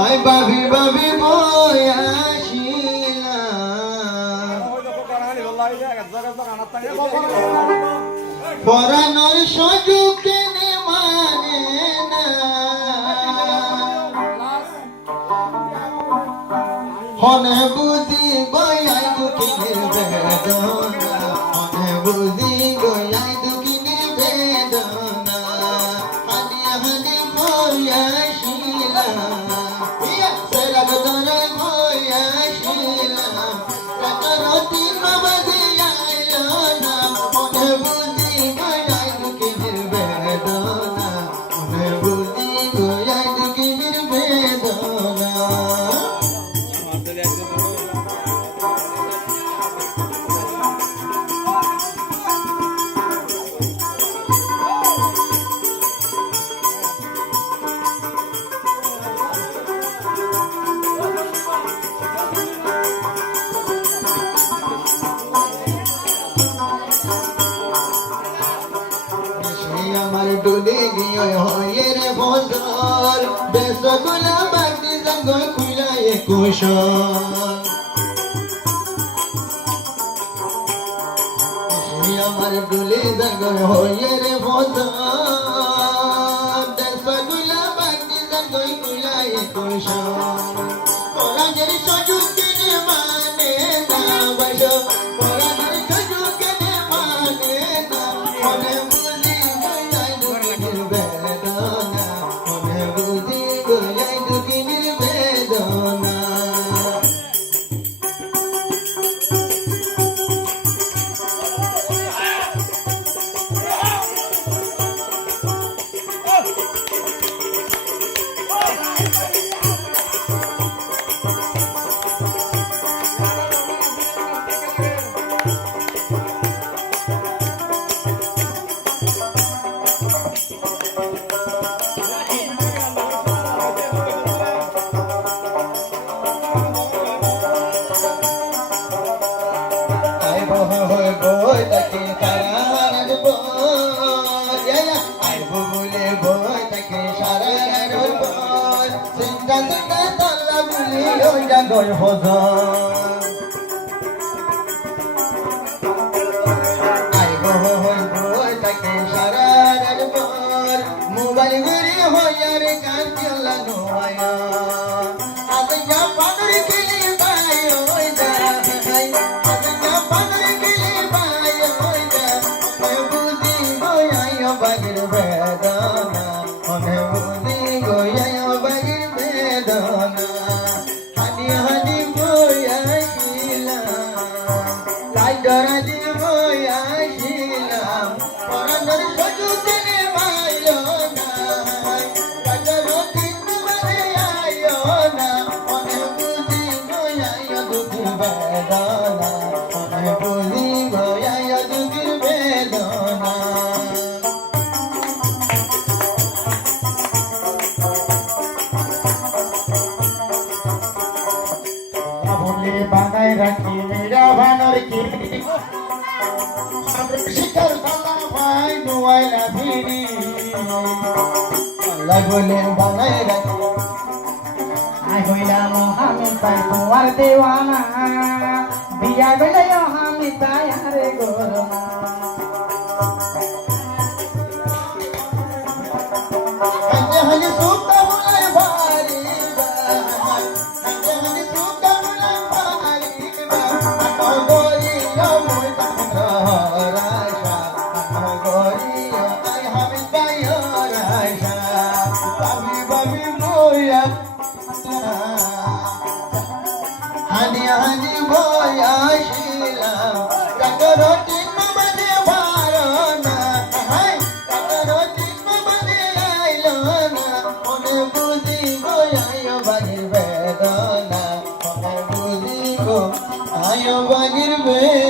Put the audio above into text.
আয় বাবি বাবি বই আসিলাম পরানোর সুযোগ কেনে মানে না হনে বুঝি বয়াই দুঃখের বেদনা হনে বুঝি বয়াই দুঃখের বেদনা হানি হানি বয়াশিলাম সেরাগ ধরে বয়াশিলাম রাতারতি মাঝে আইলো না হনে বুঝি বয়াই দুঃখের বেদনা হনে বুঝি বয়াই দুঃখের বেদনা আমার ডুলে গিয়ে হয়ে রে বন্ধর বেসগুলা বাকি জঙ্গ খুলায় কুশল আমার ডুলে জঙ্গ হয়ে রে বন্ধর বেসগুলা বাকি জঙ্গ খুলায় কুশল পরাজের সুযোগ কেনে মানে না বসো পরাজের সুযোগ কেনে মানে না মনে Going for the I go home, boy, taking Shara and the bar. Mobile very higher, can't kill a no fire. I think your father is killing by your oida. I think your father is killing by your oida. My booty go, your baggy bedana. On a booty go, your baggy bedana. Honey boy আসিলাম লাইডরাজি boy আসিলাম পরানোর সুযোগ কেনে পাইলো না লাইডরাজি তোমারে আইলো না মনে বুঝি গয়াইও দুঃখের বেদনা মনে বুঝি গয়াইও দুঃখের বেদনা বানাই রাখি মেরা বানর কি শিকার সালা ভাই নুয়াইলা ভিড়ি আল্লাহ বলে বানাই রাখি আই হইলাম আমি তাই তোমার দেওয়ানা বিয়া গেলে আমি তাই আরে গোরমা হজে হজে সুতা বলে ভারি Honey, honey, boy, I shila. Kakaroti, mama, de varona. Hey, kakaroti, mama, de ailona. One buzi go, ayo bagir bedona. One buzi go, ayo bagir bedona.